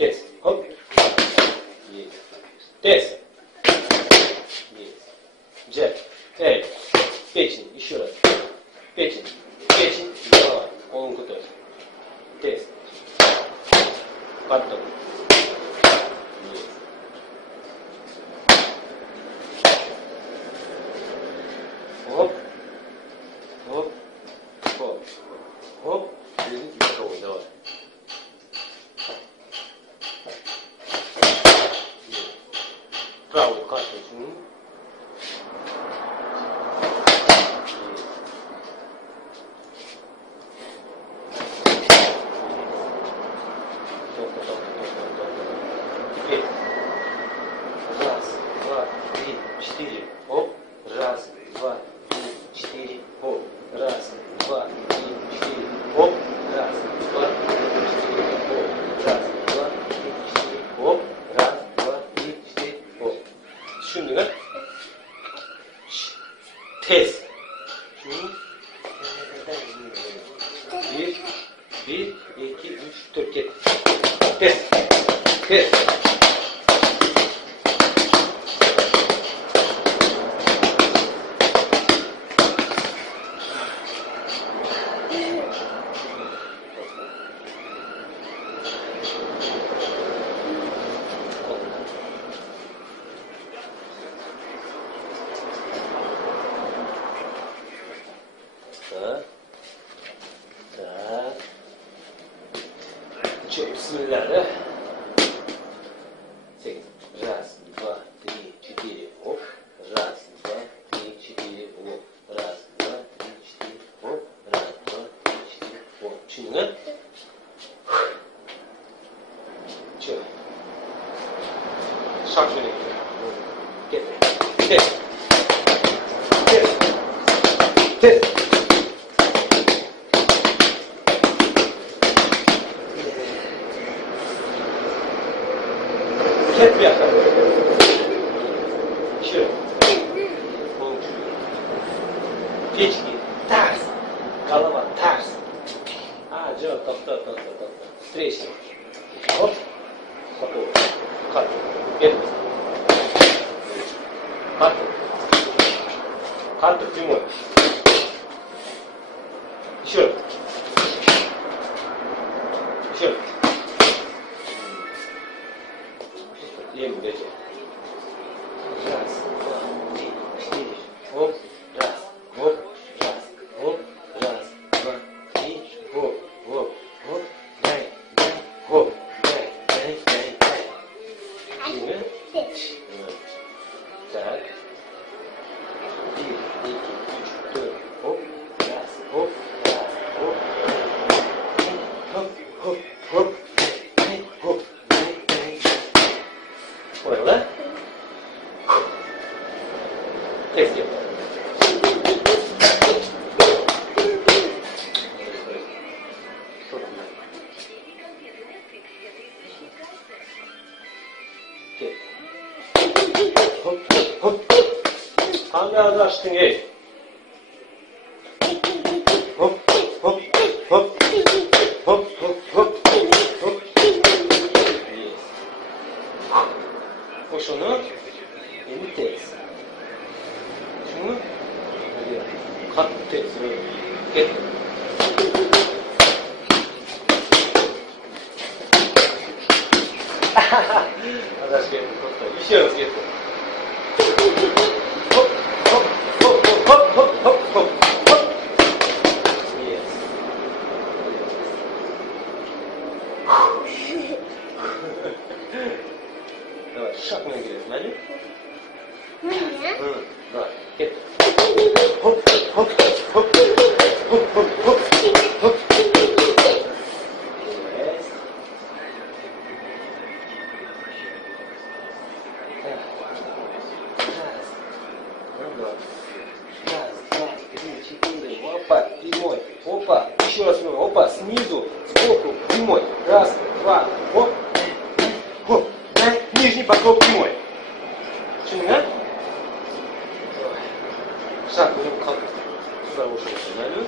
Тез. Хоп. Есть. Тез. Есть. Джеб. Эй. Печень. Еще раз. Печень. Печень. Голова. Он кутает. Тез. Потом. Есть. Хоп. Хоп. Хоп. Хоп. Верните боковой. Давай. Правую карточку. Теперь. Раз, два, три, четыре. Оп. Раз, два, три, четыре. Оп. Раз, два, три, четыре. Оп. Раз, два, три, четыре. Оп. Раз, два, три, четыре. Оп. Раз, два, три, четыре. Оп. Şimdi ne? Tez. Bir, iki, üç, dört, ket. Tez. Tez. Так. Так. Че, бисмилля, да? Раз, два, три, четыре. Оп. Раз, два, три, четыре. Оп. Раз, два, три, четыре. Оп. Раз, два, три, четыре. Оп. Şimdi ne? Че? Şak şöyle. Gel. Gel. Gel. Gel. Hep bir yakar. Şöyle. Pechki ters. Голова ters. Жоқ, тоқта. Встречный. Оп. Потом. Кат. Бет. Кат. Кат прямой. Еще раз. Еще раз. Левый дайте. Раз, два, три, четыре. Оп. Раз. Оп. Раз. Оп. Раз. Два. Три. Оп. Оп. Оп. Дай. Дай. Оп. Дай. Дай. Дай. Дай. Так. Один, два, три, четыре. Оп. Раз. Оп. Раз. Оп. Хоп. Хоп. Хоп. Дай. Хоп. Дай. Дай. Понял, да? Тест делаем. Hopp, hopp. Hangi ağzı açtın ey? Hop, hop, hop. Hop, hop, hop. Hop. Hoş onu. Elini tez. Şunu. Kat tez. Gel. Arkadaş geldi. Еще раз где-то. Хоп, хоп, хоп, хоп, хоп, хоп, хоп, хоп. Yes. Давай, шаг на игре, знаешь? Давай, get. Хоп, хоп, хоп, хоп, хоп, хоп, хоп. Опа, прямой. Опа, еще раз прямой. Опа, снизу, сбоку, прямой. Раз, два, оп, оп, нижний боков прямой. Şimdi ne? Şak, bunu kaldır. Suda boşaltın.